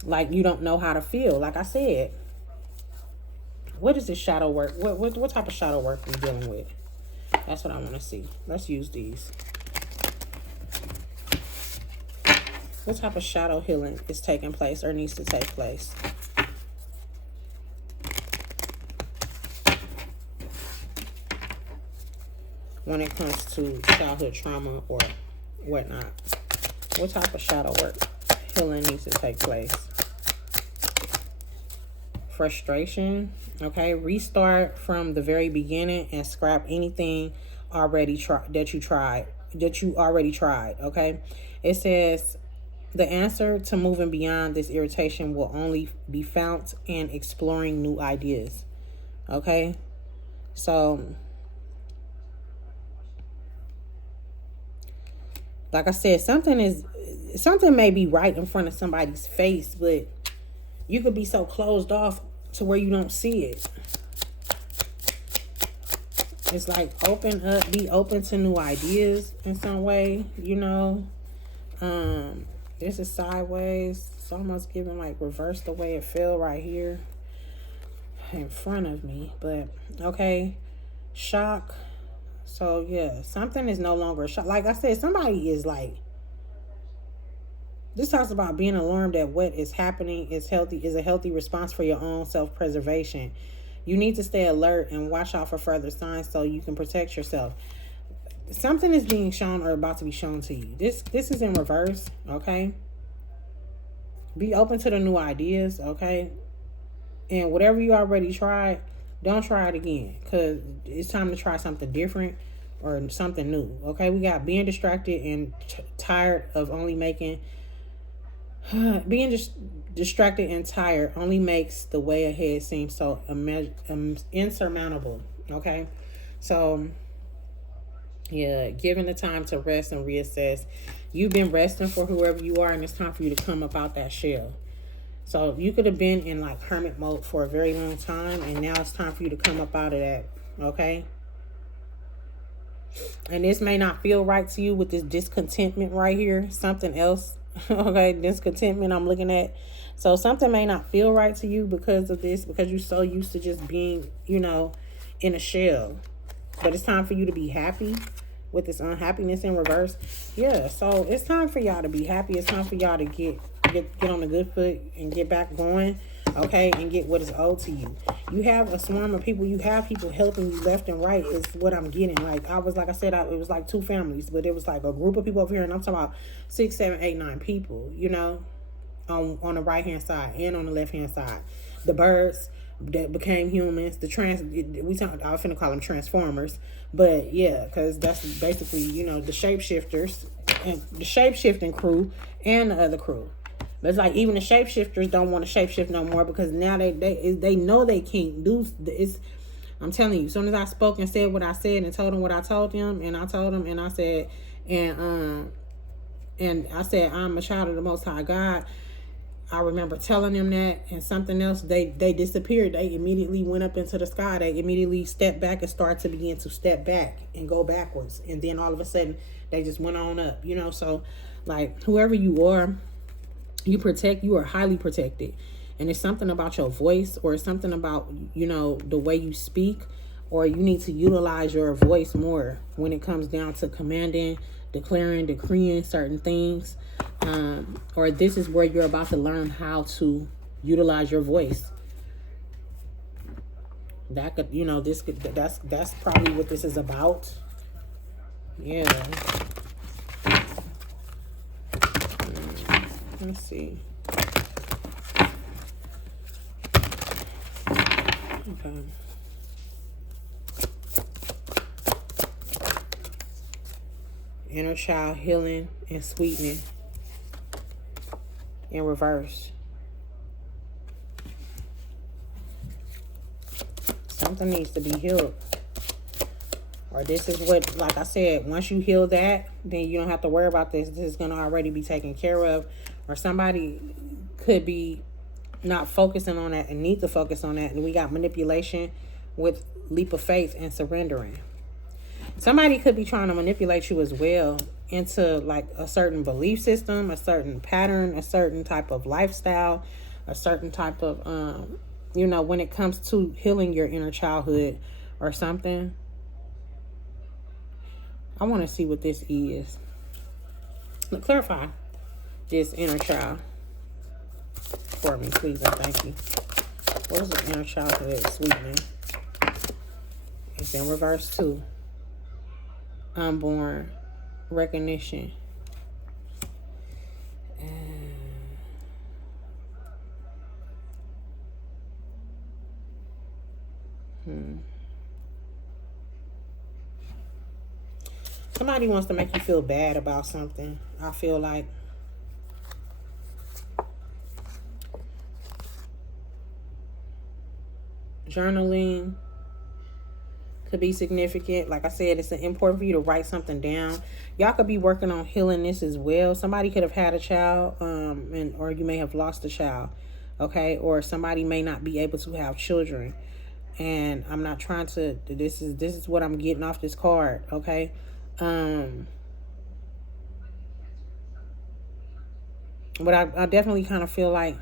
Like you don't know how to feel. Like I said, what is this shadow work? What type of shadow work are you dealing with? That's what I want to see. Let's use these. What type of shadow healing is taking place or needs to take place? When it comes to childhood trauma or whatnot. What type of shadow work healing needs to take place? Frustration. Okay, restart from the very beginning and scrap anything that you already tried. Okay, it says the answer to moving beyond this irritation will only be found in exploring new ideas. Okay, So, like I said, something may be right in front of somebody's face, but you could be so closed off to where you don't see it. It's like open up, be open to new ideas in some way, you know. This is sideways. It's almost giving like reverse the way it fell right here in front of me. But okay, shock. So yeah, something is no longer shock. Like I said, somebody is like, this talks about being alarmed at what is happening is a healthy response for your own self-preservation. You need to stay alert and watch out for further signs so you can protect yourself. Something is being shown or about to be shown to you. This is in reverse, okay? Be open to the new ideas, okay? And whatever you already tried, don't try it again, because it's time to try something different or something new, okay? We got being distracted and tired of only making... being just distracted and tired only makes the way ahead seem so insurmountable, okay? So, yeah, given the time to rest and reassess. You've been resting for whoever you are, and it's time for you to come up out that shell. So you could have been in like hermit mode for a very long time, and now it's time for you to come up out of that, okay? And this may not feel right to you with this discontentment right here. Something else, okay, discontentment I'm looking at. So something may not feel right to you because of this, because you're so used to just being, you know, in a shell. But it's time for you to be happy with this unhappiness in reverse. Yeah, so it's time for y'all to be happy. It's time for y'all to get on a good foot and get back going, okay, and get what is owed to you. You have a swarm of people. You have people helping you left and right is what I'm getting. Like I said, it was like two families, but it was like a group of people over here, and I'm talking about 6, 7, 8, 9 people, you know, on the right hand side and on the left hand side. The birds that became humans, I was finna call them transformers, but yeah, because that's basically, you know, the shapeshifters and the shapeshifting crew and the other crew. But it's like even the shapeshifters don't want to shapeshift no more, because now they know they can't do it's. I'm telling you, as soon as I spoke and said what I said and told them what I told them, and I told them, and I said, and I said, I'm a child of the Most High God. I remember telling them that, and something else, they disappeared. They immediately went up into the sky. They immediately stepped back and started to begin to step back and go backwards. And then all of a sudden, they just went on up, you know? So, like, whoever you are, you are highly protected. And it's something about your voice, or it's something about, you know, the way you speak, or you need to utilize your voice more when it comes down to commanding, declaring, decreeing certain things. Or this is where you're about to learn how to utilize your voice. That could, you know, that's probably what this is about. Yeah. Let's see. Okay. Inner child healing and sweetening in reverse. Something needs to be healed. Or this is what, like I said, once you heal that, then you don't have to worry about this. This is going to already be taken care of. Or somebody could be not focusing on that and need to focus on that. And we got manipulation with leap of faith and surrendering. Somebody could be trying to manipulate you as well into like a certain belief system, a certain pattern, a certain type of lifestyle, a certain type of, you know, when it comes to healing your inner childhood or something. I want to see what this is. Clarify this inner child for me, please, and thank you. What is the inner childhood sweetening? It's in reverse too. Unborn recognition. Somebody wants to make you feel bad about something. I feel like journaling, could be significant. Like I said, it's important for you to write something down. Y'all could be working on healing this as well. Somebody could have had a child, or you may have lost a child, okay? Or somebody may not be able to have children. And I'm not trying to, this is what I'm getting off this card, okay? But I definitely kind of feel like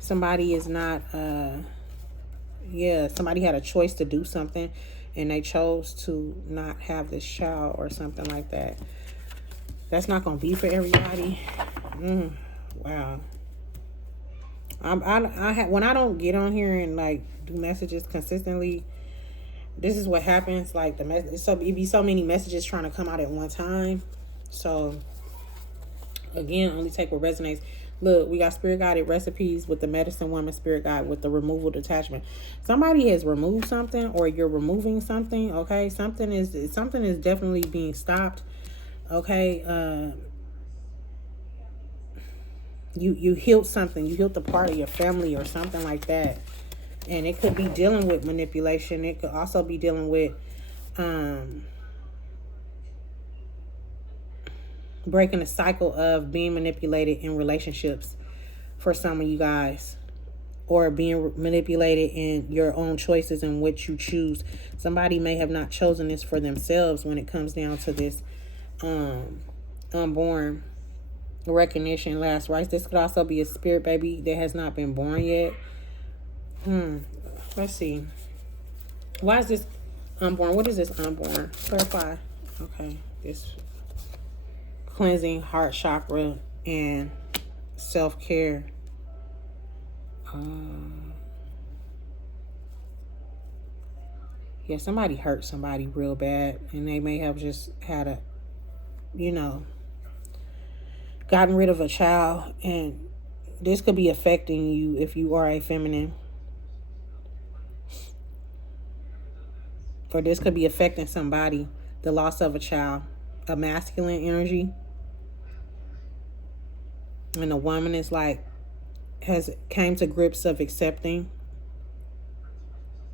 somebody is not, somebody had a choice to do something and they chose to not have this child or something like that. That's not going to be for everybody. Wow. When I don't get on here and like do messages consistently, this is what happens. Like it be so many messages trying to come out at one time. So again, only take what resonates. Look, we got spirit guided recipes with the medicine woman spirit guide with the removal detachment. Somebody has removed something, or you're removing something. Okay, something is definitely being stopped. Okay, you healed something. You healed the part of your family or something like that, and it could be dealing with manipulation. It could also be dealing with breaking the cycle of being manipulated in relationships for some of you guys, or being manipulated in your own choices and what you choose. Somebody may have not chosen this for themselves when it comes down to this unborn recognition, last rites. This could also be a spirit baby that has not been born yet. Let's see. Why is this unborn? What is this unborn? Clarify. Okay, this cleansing, heart chakra, and self-care. Yeah, somebody hurt somebody real bad, and they may have just had a, gotten rid of a child, and this could be affecting you if you are a feminine. Or this could be affecting somebody, the loss of a child, a masculine energy. And a woman is like, came to grips of accepting.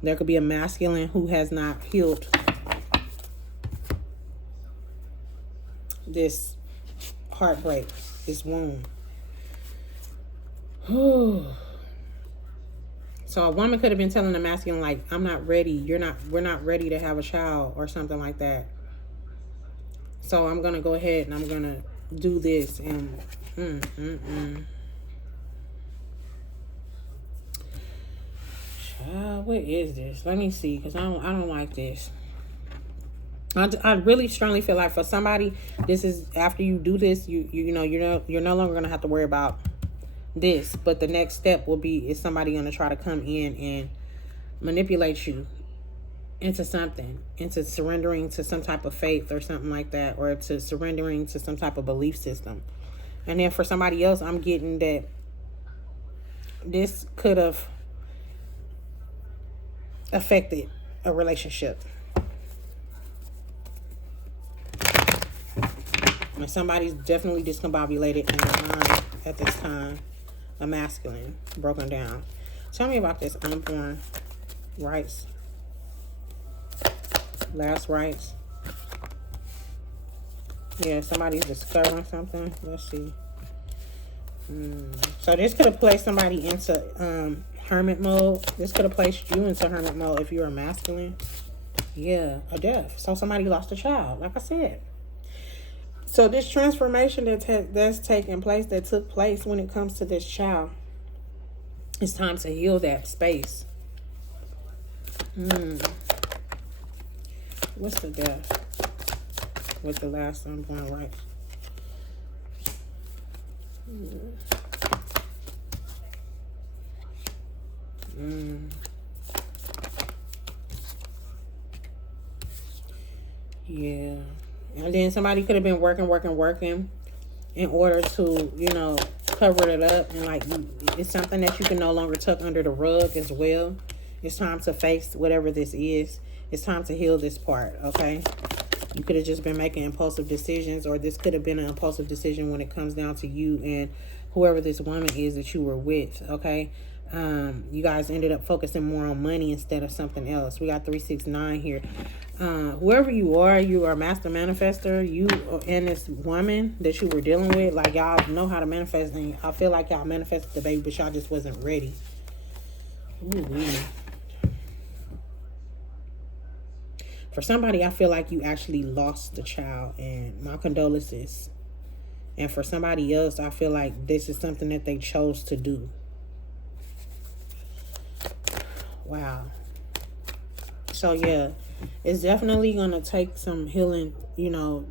There could be a masculine who has not healed this heartbreak, this wound. So a woman could have been telling the masculine, like, I'm not ready. We're not ready to have a child or something like that. So I'm going to go ahead and I'm going to do this. And what is this? Let me see, because I don't like this. I really strongly feel like for somebody, this is after you do this, you're no longer going to have to worry about this, but the next step will be, is somebody going to try to come in and manipulate you into something, into surrendering to some type of faith or something like that, or to surrendering to some type of belief system. And then for somebody else, I'm getting that this could have affected a relationship. And somebody's definitely discombobulated in their mind at this time. A masculine, broken down. Tell me about this unborn rights. Last rights. Yeah, somebody's discovering something. Let's see. So this could have placed somebody into hermit mode. This could have placed you into hermit mode if you're a masculine. Yeah, a death. So somebody lost a child, like I said. So this transformation that's taking place, that took place when it comes to this child, it's time to heal that space. What's the death with the last unborn rights? Yeah. And then somebody could have been working in order to, cover it up. And like, it's something that you can no longer tuck under the rug as well. It's time to face whatever this is. It's time to heal this part, okay? You could have just been making impulsive decisions, or this could have been an impulsive decision when it comes down to you and whoever this woman is that you were with, okay? You guys ended up focusing more on money instead of something else. We got 369 here. Whoever you are a master manifester. You and this woman that you were dealing with, like, y'all know how to manifest, and I feel like y'all manifested the baby, but y'all just wasn't ready. Ooh. For somebody, I feel like you actually lost the child, and my condolences. And for somebody else, I feel like this is something that they chose to do. Wow. So, yeah, it's definitely going to take some healing, you know.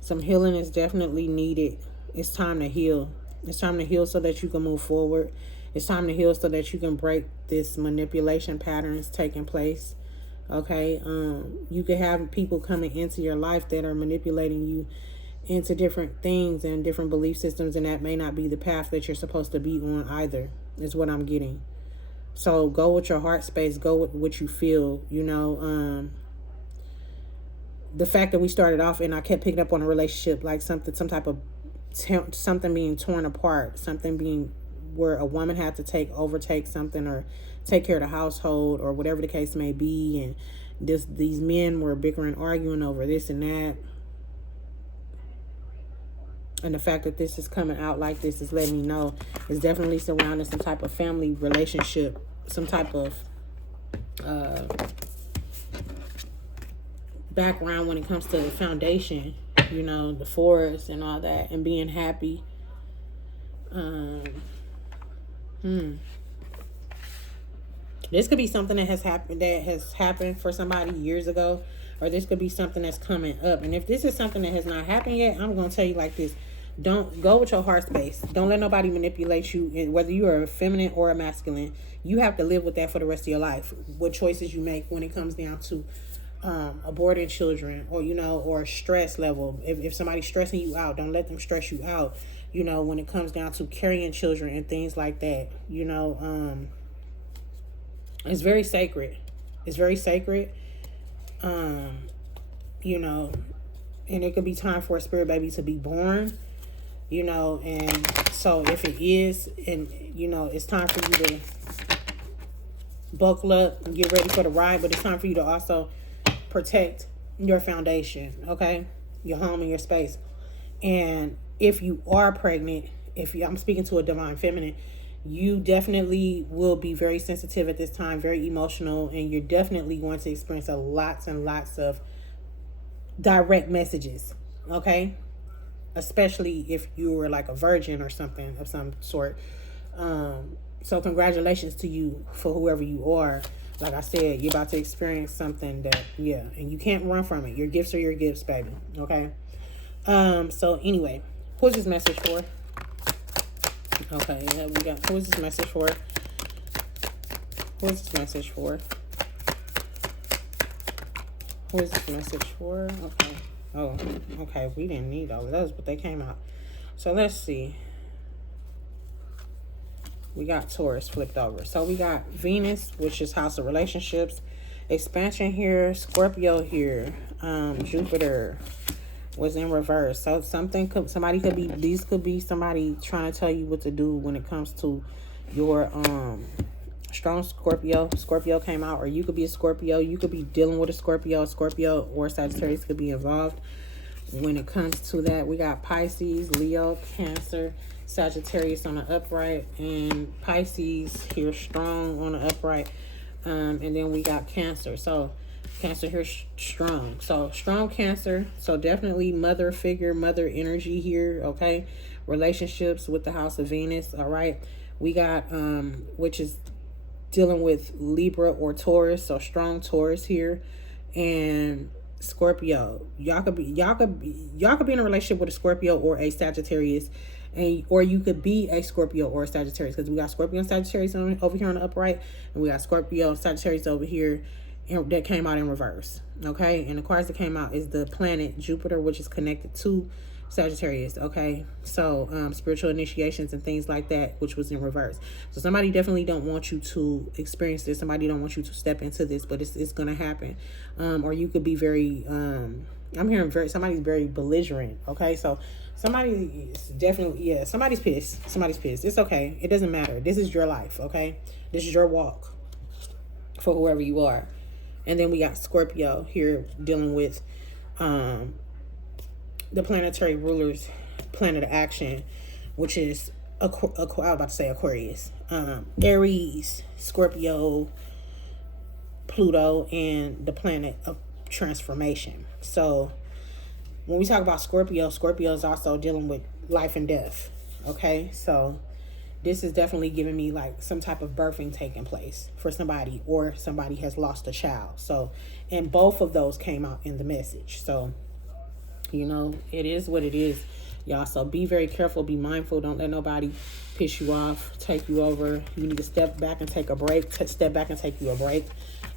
Some healing is definitely needed. It's time to heal. It's time to heal so that you can move forward. It's time to heal so that you can break this manipulation patterns taking place. Okay, you could have people coming into your life that are manipulating you into different things and different belief systems, and that may not be the path that you're supposed to be on either, is what I'm getting. So go with your heart space, go with what you feel, you know. The fact that we started off and I kept picking up on a relationship like some type of something being torn apart, something being where a woman had to overtake something or take care of the household or whatever the case may be, and these men were bickering, arguing over this and that. And the fact that this is coming out like this is letting me know it's definitely surrounding some type of family relationship, some type of background when it comes to the foundation, you know, the forest and all that, and being happy. This could be something that has happened for somebody years ago, or this could be something that's coming up. And if this is something that has not happened yet, I'm going to tell you like this. Don't go with your heart space. Don't let nobody manipulate you. And whether you are a feminine or a masculine, you have to live with that for the rest of your life. What choices you make when it comes down to aborting children, or, you know, or stress level. If somebody's stressing you out, don't let them stress you out. You know, when it comes down to carrying children and things like that, you know, it's very sacred. It's very sacred. You know, and it could be time for a spirit baby to be born, you know, and so if it is, and, you know, it's time for you to buckle up and get ready for the ride, but it's time for you to also protect your foundation, okay? Your home and your space. And if you are pregnant, I'm speaking to a divine feminine, you definitely will be very sensitive at this time, very emotional, and you're definitely going to experience lots and lots of direct messages, okay? Especially if you were like a virgin or something of some sort. So congratulations to you for whoever you are. Like I said, you're about to experience something that, yeah, and you can't run from it. Your gifts are your gifts, baby, okay? So anyway, who's this message for? Okay, yeah, we got, who is this message for? Who is this message for? Who is this message for? Okay. Oh, okay. We didn't need all of those, but they came out. So let's see. We got Taurus flipped over. So we got Venus, which is house of relationships. Expansion here. Scorpio here. Jupiter was in reverse. So somebody could be, these could be somebody trying to tell you what to do when it comes to your strong Scorpio. Scorpio came out, or you could be a Scorpio. You could be dealing with a Scorpio. Scorpio or Sagittarius could be involved when it comes to that. We got Pisces, Leo, Cancer, Sagittarius on the upright, and Pisces here strong on the upright. And then we got Cancer. So Cancer here strong. So strong Cancer. So definitely mother figure, mother energy here, okay? Relationships with the house of Venus, all right? We got, which is dealing with Libra or Taurus. So strong Taurus here. And Scorpio. Y'all could be in a relationship with a Scorpio or a Sagittarius. Or you could be a Scorpio or a Sagittarius, because we got Scorpio and Sagittarius over here on the upright, and we got Scorpio and Sagittarius over here, and that came out in reverse, okay? And the cards that came out is the planet Jupiter, which is connected to Sagittarius, okay? So spiritual initiations and things like that, which was in reverse. So somebody definitely don't want you to experience this. Somebody don't want you to step into this, but it's gonna happen. Or you could be very somebody's very belligerent, okay? So Somebody is definitely, yeah, somebody's pissed. Somebody's pissed. It's okay. It doesn't matter. This is your life, okay? This is your walk for whoever you are. And then we got Scorpio here dealing with the planetary ruler's planet of action, which is, I was about to say Aquarius. Aries, Scorpio, Pluto, and the planet of transformation. So when we talk about Scorpio, Scorpio is also dealing with life and death. Okay, so this is definitely giving me like some type of birthing taking place for somebody, or somebody has lost a child. So, and both of those came out in the message. So, you know, it is what it is, y'all. So be very careful, be mindful. Don't let nobody piss you off, take you over. You need to step back and take a break. Step back and take you a break.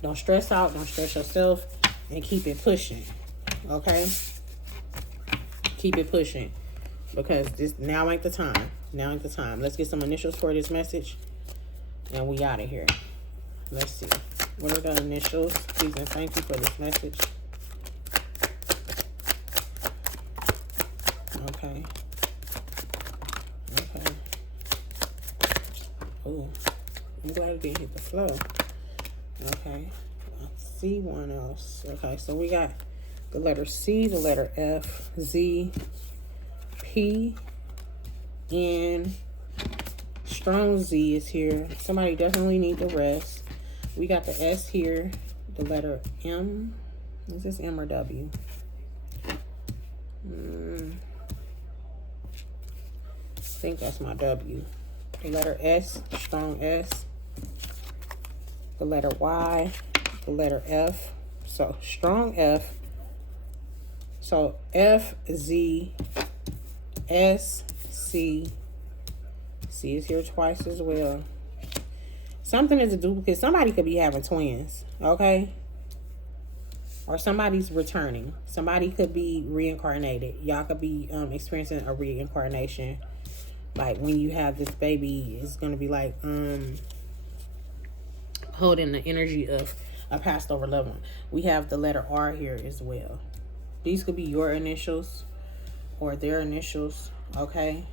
Don't stress out, don't stress yourself, and keep it pushing. Okay? Keep it pushing, because this now ain't the time. Now ain't the time. Let's get some initials for this message, and we out of here. Let's see. What are the initials? Please and thank you for this message. Okay. Okay. Oh, I'm glad it didn't hit the flow. Okay. I see one else. Okay, so we got the letter C, the letter F, Z, P, N. Strong Z is here. Somebody definitely needs to rest. We got the S here, the letter M. Is this M or W? I think that's my W. The letter S, strong S. The letter Y, the letter F. So strong F. So F, Z, S, C. C is here twice as well. Something is a duplicate. Somebody could be having twins, okay? Or somebody's returning. Somebody could be reincarnated. Y'all could be experiencing a reincarnation. Like when you have this baby, it's going to be like holding the energy of a passed over loved one. We have the letter R here as well. These could be your initials or their initials, okay?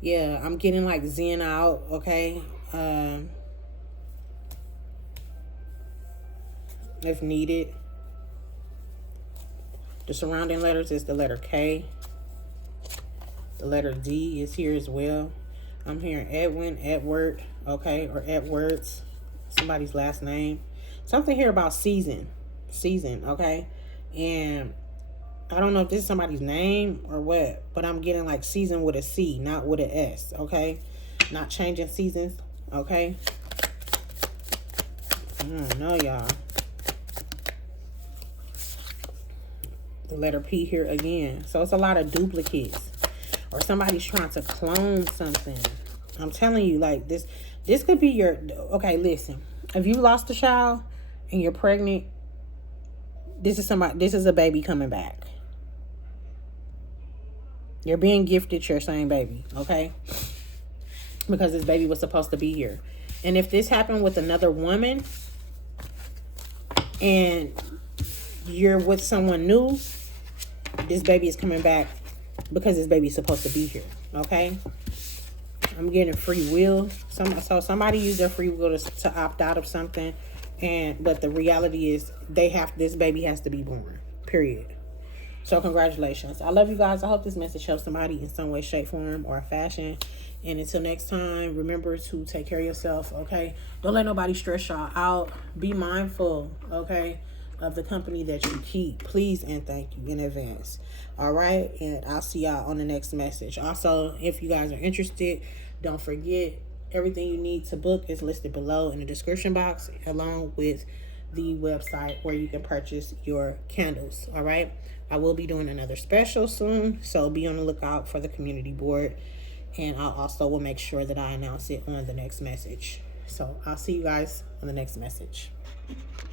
Yeah, I'm getting like zen out, okay? If needed. The surrounding letters is the letter K. The letter D is here as well. I'm hearing Edwin, Edward, okay, or Edwards, somebody's last name. Something here about season, okay? And I don't know if this is somebody's name or what, but I'm getting like season with a C, not with an S, okay? Not changing seasons, okay? I don't know, y'all. The letter P here again. So it's a lot of duplicates. Or somebody's trying to clone something. I'm telling you, like, this could be your... Okay, listen. If you lost a child and you're pregnant, this is a baby coming back. You're being gifted your same baby, okay? Because this baby was supposed to be here. And if this happened with another woman and you're with someone new, this baby is coming back because this baby is supposed to be here, okay? I'm getting free will. So somebody used their free will to opt out of something, but the reality is this baby has to be born, period. So congratulations. I love you guys. I hope this message helps somebody in some way, shape, form, or fashion. And until next time, remember to take care of yourself, okay? Don't let nobody stress y'all out. Be mindful, okay, of the company that you keep. Please and thank you in advance. All right? And I'll see y'all on the next message. Also, if you guys are interested, don't forget, everything you need to book is listed below in the description box, along with the website where you can purchase your candles. All right? I will be doing another special soon, so be on the lookout for the community board. And I also will make sure that I announce it on the next message. So I'll see you guys on the next message.